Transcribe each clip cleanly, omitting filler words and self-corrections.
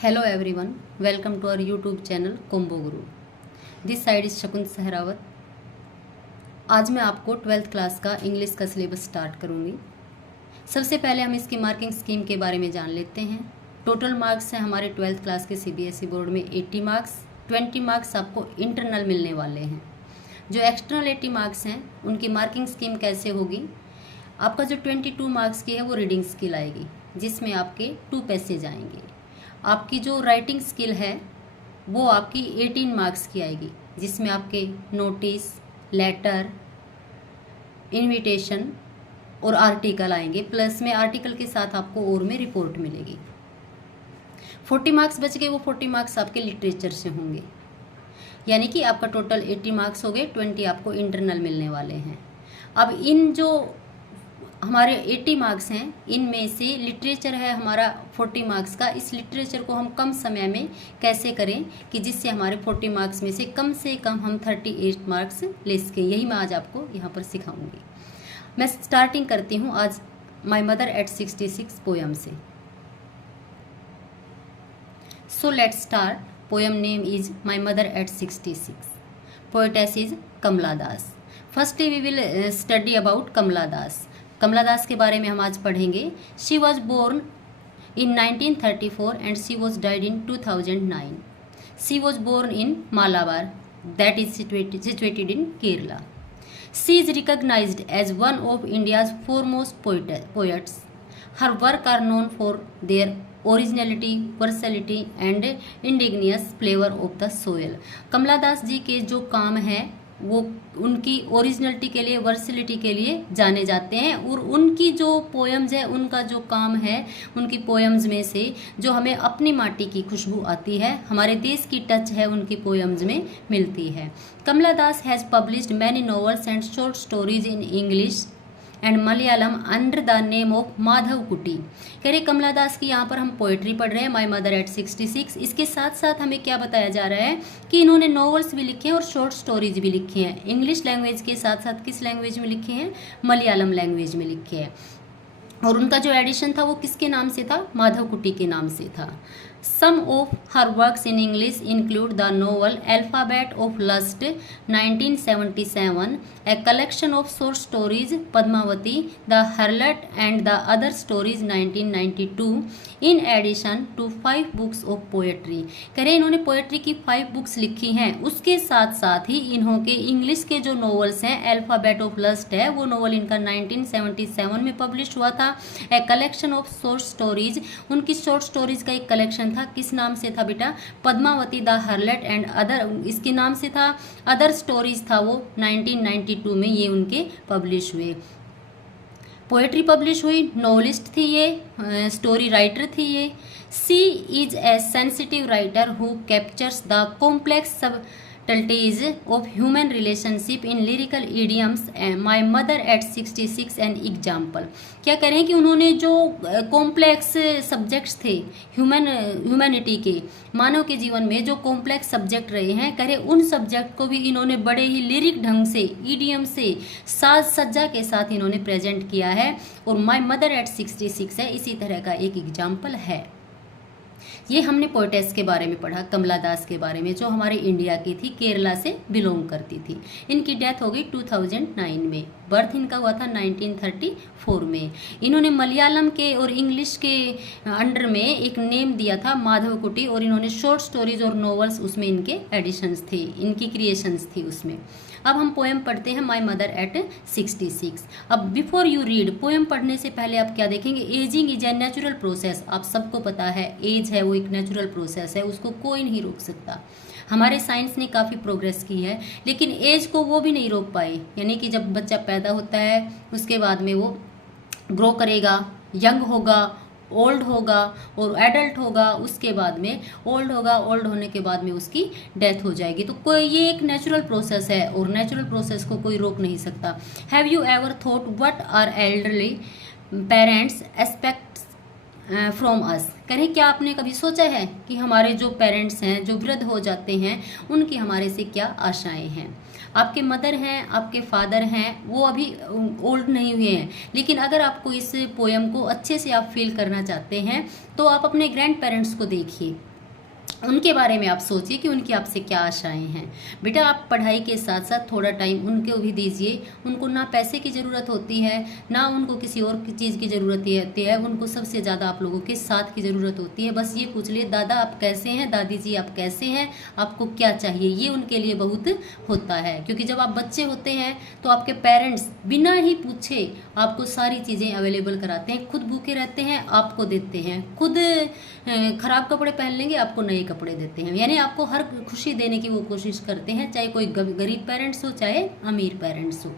Hello everyone, welcome to our YouTube channel Combo Guru. This side is शकुंत Sehrawat. आज मैं आपको 12th class का English का सिलेबस स्टार्ट करूँगी. सबसे पहले हम इसकी मार्किंग स्कीम के बारे में जान लेते हैं. टोटल मार्क्स हैं हमारे 12th क्लास के CBSE बोर्ड में 80 मार्क्स. 20 मार्क्स आपको इंटरनल मिलने वाले हैं. जो एक्सटर्नल 80 मार्क्स हैं उनकी मार्किंग स्कीम कैसे होगी. आपका जो 22 मार्क्स की है वो रीडिंग स्किल आएगी, जिसमें आपके 2 पैसेज आएंगे. आपकी जो राइटिंग स्किल है वो आपकी 18 मार्क्स की आएगी, जिसमें आपके नोटिस, लेटर, इनविटेशन और आर्टिकल आएंगे. प्लस में आर्टिकल के साथ आपको और में रिपोर्ट मिलेगी. 40 मार्क्स बच गए, वो 40 मार्क्स आपके लिटरेचर से होंगे. यानी कि आपका टोटल 80 मार्क्स हो गए, 20 आपको इंटरनल मिलने वाले हैं. अब इन जो हमारे 80 मार्क्स हैं इनमें से लिटरेचर है हमारा 40 मार्क्स का. इस लिटरेचर को हम कम समय में कैसे करें कि जिससे हमारे 40 मार्क्स में से कम हम 38 मार्क्स ले सकें, यही मैं आज आपको यहाँ पर सिखाऊंगी. मैं स्टार्टिंग करती हूँ आज माई मदर एट 66 पोयम से. So let's start. Poem name is my mother at 66. Poetess is Kamala Das. Firstly we will study about Kamala Das. Kamala Das के बारे में हम आज पढ़ेंगे. She was born in 1934 and she was died in 2009. She was born in Malabar, that is situated in Kerala. She is recognized as one of India's foremost poets. Her work are known for their originality, versatility and indigenous flavour of the soil. Kamala Das ji के जो काम हैं वो उनकी originality के लिए, वर्सैलिटी के लिए जाने जाते हैं. और उनकी जो पोएम्स है, उनका जो काम है, उनकी पोएम्स में से जो हमें अपनी माटी की खुशबू आती है, हमारे देश की टच है, उनकी पोएम्स में मिलती है. Kamala Das has published many novels and short stories in English and Malayalam under the name of Madhav Kutty. कह रहे कमला दास की यहाँ पर हम पोएट्री पढ़ रहे हैं, माई मदर एट 66. इसके साथ साथ हमें क्या बताया जा रहा है कि इन्होंने नॉवेल्स भी लिखे हैं और शॉर्ट स्टोरीज भी लिखी हैं. इंग्लिश लैंग्वेज के साथ साथ किस लैंग्वेज में लिखे हैं? मलयालम लैंग्वेज में लिखे हैं. और उनका जो एडिशन था वो किसके नाम से था? माधव कुटी के नाम से था. Some of her works in English include the novel Alphabet of Lust 1977, a collection of short stories Padmavati, The Harlot and the Other Stories 1992, in addition to 5 books of poetry. कह रहे इन्होंने पोएट्री की 5 books लिखी हैं. उसके साथ साथ ही इन्होंने इंग्लिश के जो नॉवेल्स हैं, अल्फाबेट ऑफ लस्ट है, वो नॉवल इनका 1977 में पब्लिश हुआ था. A collection of short stories, उनकी शॉर्ट स्टोरीज का एक कलेक्शन था. किस नाम से था बेटा? पद्मावती, द हर्लेट एंड अदर, इसके नाम से था. अदर स्टोरीज था वो 1992 में ये उनके पब्लिश हुए. पोएट्री पब्लिश हुई. नॉवलिस्ट थी ये, स्टोरी राइटर थी ये. She is a sensitive writer who captures the complex subtleties of human relationship in lyrical idioms. My mother at 66 an example. क्या करें कि उन्होंने जो कॉम्प्लेक्स सब्जेक्ट्स थे ह्यूमैनिटी के, मानव के जीवन में जो कॉम्प्लेक्स सब्जेक्ट रहे हैं, करें उन सब्जेक्ट को भी इन्होंने बड़े ही लिरिक ढंग से, ईडियम से, साज सज्जा के साथ इन्होंने प्रेजेंट किया है. और माई मदर एट 66 है, इसी तरह का एक एग्जाम्पल है. ये हमने पोएटेस के बारे में पढ़ा, कमला दास के बारे में, जो हमारे इंडिया की थी, केरला से बिलोंग करती थी. इनकी डेथ हो गई 2009 में. बर्थ इनका हुआ था 1934 में. इन्होंने मलयालम के और इंग्लिश के अंडर में एक नेम दिया था माधव कुटी, और इन्होंने शॉर्ट स्टोरीज और नॉवेल्स उसमें इनके एडिशंस थे, इनकी क्रिएशंस थी उसमें. अब हम पोएम पढ़ते हैं माई मदर एट 66. अब बिफोर यू रीड, पोएम पढ़ने से पहले आप क्या देखेंगे? Ageing is a natural process. आप सबको पता है एज है वो एक नेचुरल प्रोसेस है, उसको कोई नहीं रोक सकता. हमारे साइंस ने काफ़ी प्रोग्रेस की है, लेकिन एज को वो भी नहीं रोक पाए. यानी कि जब बच्चा पैदा होता है उसके बाद में वो ग्रो करेगा, यंग होगा, ओल्ड होगा और एडल्ट होगा, उसके बाद में ओल्ड होगा, ओल्ड होने के बाद में उसकी डेथ हो जाएगी. तो कोई ये एक नेचुरल प्रोसेस है और नेचुरल प्रोसेस को कोई रोक नहीं सकता. Have you ever thought what are elderly parents expect from us. कह रहे हैं क्या आपने कभी सोचा है कि हमारे जो पेरेंट्स हैं, जो वृद्ध हो जाते हैं, उनकी हमारे से क्या आशाएं हैं। आपके मदर हैं, आपके फादर हैं, वो अभी ओल्ड नहीं हुए हैं, लेकिन अगर आपको इस पोयम को अच्छे से आप फील करना चाहते हैं तो आप अपने ग्रैंड पेरेंट्स को देखिए, उनके बारे में आप सोचिए कि उनकी आपसे क्या आशाएं हैं। बेटा आप पढ़ाई के साथ साथ थोड़ा टाइम उनको भी दीजिए। उनको ना पैसे की ज़रूरत होती है, ना उनको किसी और चीज़ की ज़रूरत होती है, उनको सबसे ज़्यादा आप लोगों के साथ की ज़रूरत होती है। बस ये पूछ लिए दादा आप कैसे हैं, दादी जी आप कैसे हैं, आपको क्या चाहिए, ये उनके लिए बहुत होता है। क्योंकि जब आप बच्चे होते हैं तो आपके पेरेंट्स बिना ही पूछे आपको सारी चीज़ें अवेलेबल कराते हैं, खुद भूखे रहते हैं आपको देते हैं, खुद खराब कपड़े पहन लेंगे आपको नए कपड़े देते हैं, यानी आपको हर खुशी देने की वो कोशिश करते हैं, चाहे कोई गरीब पेरेंट्स हो चाहे अमीर पेरेंट्स हो।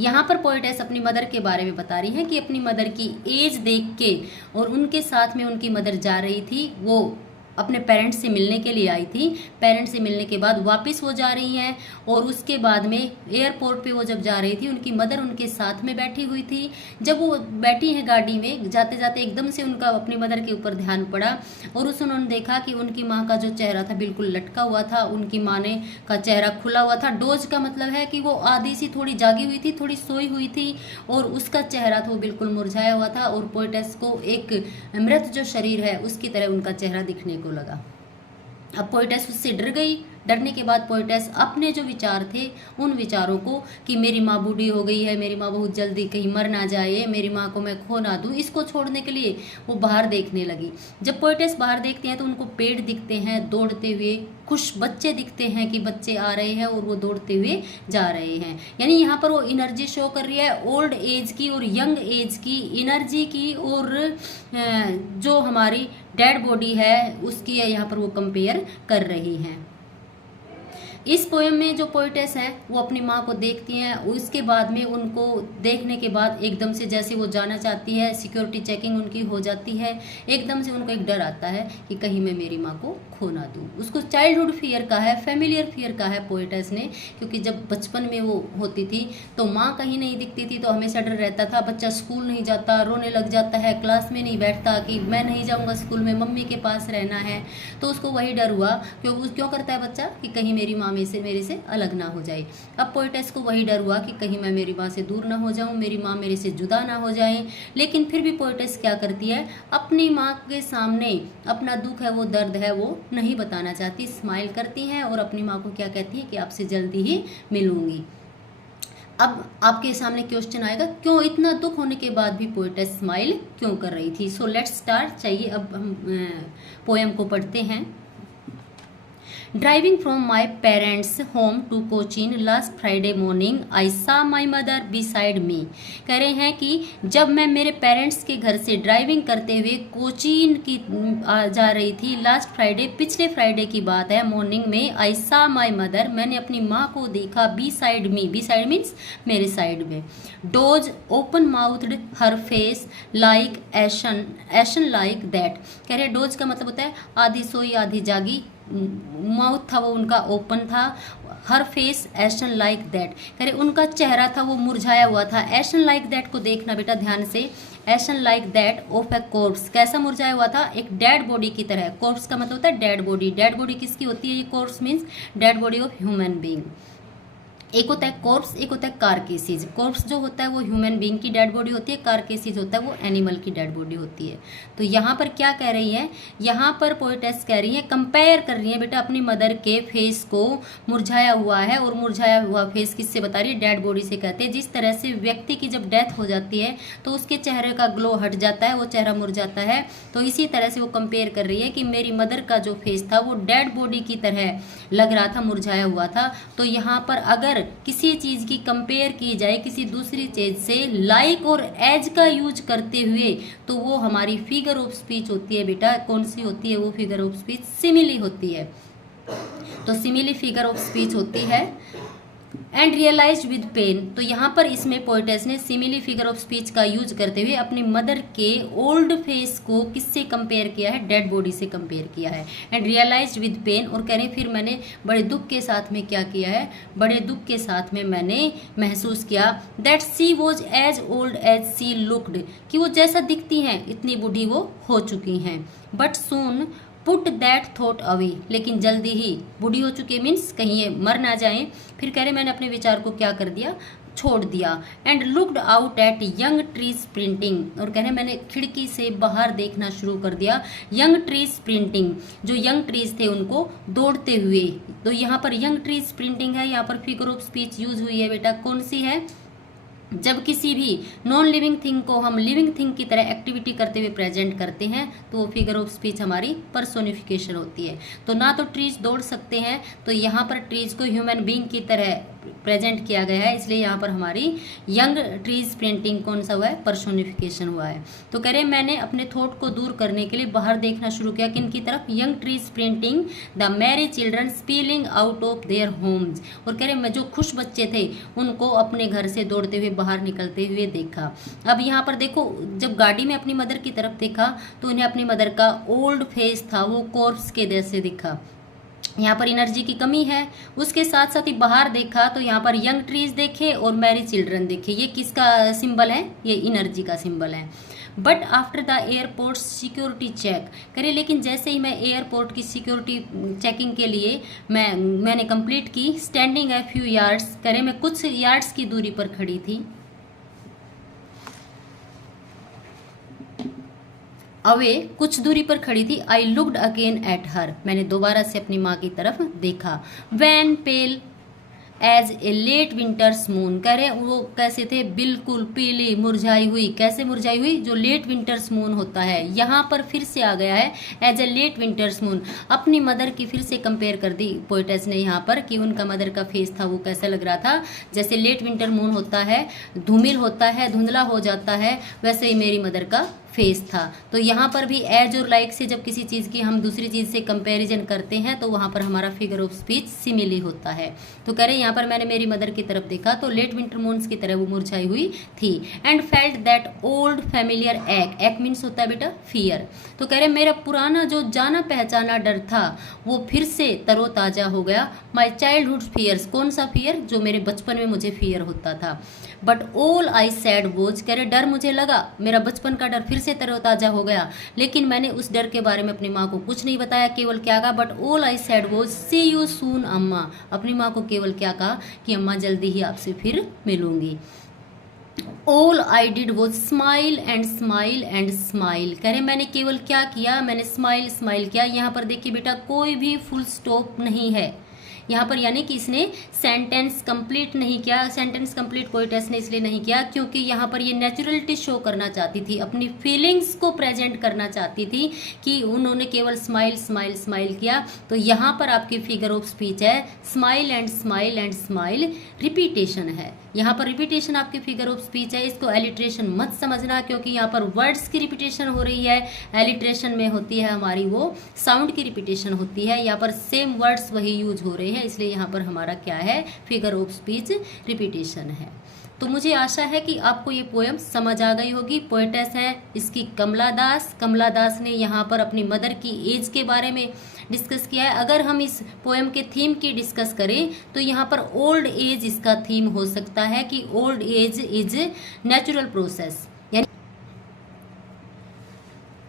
यहाँ पर पोएटेस अपनी मदर के बारे में बता रही है कि अपनी मदर की एज देख के और उनके साथ में उनकी मदर जा रही थी, वो अपने पेरेंट्स से मिलने के लिए आई थी। पेरेंट्स से मिलने के बाद वापस वो जा रही हैं और उसके बाद में एयरपोर्ट पे वो जब जा रही थी उनकी मदर उनके साथ में बैठी हुई थी। जब वो बैठी हैं गाड़ी में, जाते जाते एकदम से उनका अपनी मदर के ऊपर ध्यान पड़ा और उन्होंने देखा कि उनकी माँ का जो चेहरा था बिल्कुल लटका हुआ था, उनकी माँ ने का चेहरा खुला हुआ था। डोज का मतलब है कि वो आधी सी थोड़ी जागी हुई थी, थोड़ी सोई हुई थी और उसका चेहरा था वो बिल्कुल मुरझाया हुआ था और पोएटेस को एक मृत जो शरीर है उसकी तरह उनका चेहरा दिखने को लगा। अब पोएटेस उससे डर गई। डरने के बाद पोएटेस अपने जो विचार थे उन विचारों को कि मेरी माँ बूढ़ी हो गई है, मेरी माँ बहुत जल्दी कहीं मर ना जाए, मेरी माँ को मैं खो ना दूँ, इसको छोड़ने के लिए वो बाहर देखने लगी। जब पोएटेस बाहर देखते हैं तो उनको पेड़ दिखते हैं दौड़ते हुए, कुछ बच्चे दिखते हैं कि बच्चे आ रहे हैं और वो दौड़ते हुए जा रहे हैं। यानी यहाँ पर वो एनर्जी शो कर रही है, ओल्ड एज की और यंग एज की एनर्जी की, और जो हमारी डेड बॉडी है उसकी यहाँ पर वो कंपेयर कर रही हैं। इस पोएम में जो पोएटेस है वो अपनी माँ को देखती हैं, उसके बाद में उनको देखने के बाद एकदम से जैसे वो जाना चाहती है, सिक्योरिटी चेकिंग उनकी हो जाती है, एकदम से उनको एक डर आता है कि कहीं मैं मेरी माँ को खो ना दूँ। उसको चाइल्डहुड फियर का है, फैमिलियर फियर का है पोएटेस ने, क्योंकि जब बचपन में वो होती थी तो माँ कहीं नहीं दिखती थी तो हमेशा डर रहता था। बच्चा स्कूल नहीं जाता, रोने लग जाता है, क्लास में नहीं बैठता कि मैं नहीं जाऊँगा स्कूल में, मम्मी के पास रहना है। तो उसको वही डर हुआ, क्यों करता है बच्चा कि कहीं मेरी माँ मेरे से अलग ना हो जाए। अब पोएटेस को वही डर हुआ कि कहीं मैं मेरी माँ से दूर ना हो जाऊं, मेरी माँ मेरे से जुदा ना हो जाए। लेकिन फिर भी पोएटेस क्या करती है, अपनी माँ के सामने अपना दुख है, वो दर्द है, वो नहीं बताना चाहती, स्माइल करती हैं और अपनी माँ को क्या कहती है कि आपसे जल्दी ही मिलूंगी। अब आपके सामने क्वेश्चन आएगा, क्यों इतना दुख होने के बाद भी पोएटेस स्माइल क्यों कर रही थी। सो लेट्स स्टार्ट। चाहिए अब हम पोएम को पढ़ते हैं। Driving from my parents' home to Cochin last Friday morning, I saw my mother beside me. कह रहे हैं कि जब मैं मेरे पेरेंट्स के घर से ड्राइविंग करते हुए कोचीन की जा रही थी, लास्ट फ्राइडे, पिछले फ्राइडे की बात है, मॉर्निंग में, आई सा माई मदर, मैंने अपनी माँ को देखा, beside me, beside means मेरे साइड में, those open mouthed her face like ashen like that. कह रहे डोज का मतलब होता है आधी सोई आधी जागी, माउथ था वो उनका ओपन था, हर फेस एशन लाइक दैट, कह रहे उनका चेहरा था वो मुरझाया हुआ था। एशन लाइक दैट को देखना बेटा ध्यान से, एशन like that of A corps, कैसा मुरझाया हुआ था, एक डेड बॉडी की तरह। कॉर्प्स का मतलब होता है डेड बॉडी। डेड बॉडी किसकी होती है, ये corps means dead body of human being. एक होता है कॉर्प्स, एक होता है कारकेसीज। कॉर्प्स जो होता है वो ह्यूमन बीइंग की डेड बॉडी होती है, कारकेसीज होता है वो एनिमल की डेड बॉडी होती है। तो यहाँ पर क्या कह रही है, यहाँ पर पोएटेस कह रही है, कंपेयर कर रही है बेटा अपनी मदर के फेस को, मुरझाया हुआ है, और मुरझाया हुआ फेस किससे बता रही है, डेड बॉडी से। कहते हैं जिस तरह से व्यक्ति की जब डेथ हो जाती है तो उसके चेहरे का ग्लो हट जाता है, वो चेहरा मुरझाता है, तो इसी तरह से वो कंपेयर कर रही है कि मेरी मदर का जो फेस था वो डेड बॉडी की तरह लग रहा था, मुरझाया हुआ था। तो यहाँ पर अगर किसी चीज़ की कंपेयर की जाए किसी दूसरी चीज़ से लाइक और एज का यूज करते हुए, तो वो हमारी फिगर ऑफ स्पीच होती है बेटा। कौन सी होती है वो फिगर ऑफ स्पीच, सिमिली होती है। तो सिमिली फिगर ऑफ स्पीच होती है। And realise with pain. तो यहाँ पर इसमें पोएटेस ने सिमिली फिगर ऑफ स्पीच का यूज करते हुए अपनी मदर के ओल्ड फेस को किससे कंपेयर किया है, डेड बॉडी से कंपेयर किया है। एंड रियलाइज विद पेन, और कह रहे फिर मैंने बड़े दुख के साथ में क्या किया है, बड़े दुख के साथ में मैंने महसूस किया that she was as old as she looked, कि वो जैसा दिखती हैं इतनी बूढ़ी वो हो चुकी हैं। But soon put that thought away, लेकिन जल्दी ही बूढ़ी हो चुकी है मीन्स कहीं ये मर ना जाएं। फिर कह रहे मैंने अपने विचार को क्या कर दिया, छोड़ दिया। And looked out at young trees printing, और कह रहे मैंने खिड़की से बाहर देखना शुरू कर दिया यंग ट्रीज प्रिंटिंग, जो यंग ट्रीज थे उनको दौड़ते हुए। तो यहाँ पर यंग ट्रीज प्रिंटिंग है, यहाँ पर फिगर ऑफ स्पीच यूज हुई है बेटा, कौन सी है, जब किसी भी नॉन लिविंग थिंग को हम लिविंग थिंग की तरह एक्टिविटी करते हुए प्रेजेंट करते हैं तो वो फिगर ऑफ स्पीच हमारी पर्सोनिफिकेशन होती है। तो ना तो ट्रीज दौड़ सकते हैं, तो यहाँ पर ट्रीज को ह्यूमन बीइंग की तरह प्रेजेंट किया गया है, इसलिए यहाँ पर हमारी यंग ट्रीज प्रिंटिंग कौन सा हुआ है, पर्सोनिफिकेशन हुआ है। तो कह रहे मैंने अपने थॉट को दूर करने के लिए बाहर देखना शुरू किया, किन की तरफ, young trees printing the Mary children spilling out of their homes, और कह रहे मैं जो खुश बच्चे थे उनको अपने घर से दौड़ते हुए बाहर निकलते हुए देखा। अब यहाँ पर देखो, जब गाड़ी में अपनी मदर की तरफ देखा तो उन्हें अपनी मदर का ओल्ड फेस था वो कॉर्प्स के जैसे दिखा, यहाँ पर एनर्जी की कमी है। उसके साथ साथ ही बाहर देखा तो यहाँ पर यंग ट्रीज देखे और मैरी चिल्ड्रन देखे, ये किसका सिंबल है, ये एनर्जी का सिंबल है। But after the airport security check, करे लेकिन जैसे ही मैं एयरपोर्ट की सिक्योरिटी चेकिंग के लिए मैंने कंप्लीट की, स्टैंडिंग है फ्यू यार्ड्स, करे मैं कुछ यार्ड्स की दूरी पर खड़ी थी, अवे कुछ दूरी पर खड़ी थी, I looked again at her, मैंने दोबारा से अपनी माँ की तरफ देखा। Wan pale as a late winter's moon, कह रहे वो कैसे थे, बिल्कुल पीली मुरझाई हुई, कैसे मुरझाई हुई, जो लेट विंटर्स मून होता है, यहाँ पर फिर से आ गया है as a late winter's moon. अपनी मदर की फिर से कंपेयर कर दी पोएटेस ने यहाँ पर कि उनका मदर का फेस था वो कैसा लग रहा था, जैसे लेट विंटर मून होता है, धूमिल होता है, धुंधला हो जाता है, वैसे ही मेरी मदर का फेस था। तो यहाँ पर भी एज और लाइक से जब किसी चीज़ की हम दूसरी चीज़ से कंपैरिजन करते हैं तो वहाँ पर हमारा फिगर ऑफ स्पीच सिमिली होता है। तो कह रहे यहाँ पर मैंने मेरी मदर की तरफ देखा तो लेट विंटर मून्स की तरह वो मुरझाई हुई थी। And felt that old familiar एक मीन्स होता है बेटा फियर। तो कह रहे मेरा पुराना जो जाना पहचाना डर था वो फिर से तरोताज़ा हो गया। माई चाइल्डहुड फियर्स, कौन सा फियर, जो मेरे बचपन में मुझे फियर होता था। But all I said was, कह रहे डर मुझे लगा, मेरा बचपन का डर फिर से तरोताज़ा हो गया, लेकिन मैंने उस डर के बारे में अपनी माँ को कुछ नहीं बताया, केवल क्या कहा, but all I said was see you soon Amma, अपनी माँ को केवल क्या कहा कि अम्मा जल्दी ही आपसे फिर मिलूंगी। All I did was smile and smile and smile, कह रहे मैंने केवल क्या किया, मैंने स्माइल स्माइल किया। यहाँ पर देखिए बेटा कोई भी फुल स्टॉप नहीं है यहाँ पर, यानी कि इसने सेंटेंस कंप्लीट नहीं किया। सेंटेंस कंप्लीट पोएटेस ने इसलिए नहीं किया क्योंकि यहाँ पर ये नेचुरलिटी शो करना चाहती थी, अपनी फीलिंग्स को प्रेजेंट करना चाहती थी कि उन्होंने केवल स्माइल स्माइल स्माइल किया। तो यहाँ पर आपकी फिगर ऑफ स्पीच है smile and smile and smile, repetition है, यहाँ पर रिपीटेशन आपकी फिगर ऑफ स्पीच है। इसको एलिट्रेशन मत समझना क्योंकि यहाँ पर वर्ड्स की रिपीटेशन हो रही है, एलिट्रेशन में होती है हमारी वो साउंड की रिपीटेशन होती है। यहाँ पर सेम वर्ड्स वही यूज हो रहे हैं, इसलिए यहाँ पर हमारा क्या है, फिगर ऑफ स्पीच रिपीटेशन है। तो मुझे आशा है कि आपको ये पोएम समझ आ गई होगी। पोएटेस है इसकी कमला दास। कमला दास ने यहाँ पर अपनी मदर की एज के बारे में डिस्कस किया है। अगर हम इस पोएम के थीम की डिस्कस करें तो यहाँ पर ओल्ड एज इसका थीम हो सकता है कि old age is natural process.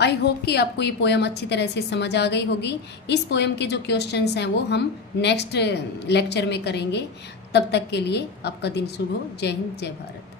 I hope कि आपको ये पोएम अच्छी तरह से समझ आ गई होगी। इस पोएम के जो क्वेश्चंस हैं वो हम नेक्स्ट लेक्चर में करेंगे। तब तक के लिए आपका दिन शुभ हो। जय हिंद, जय भारत।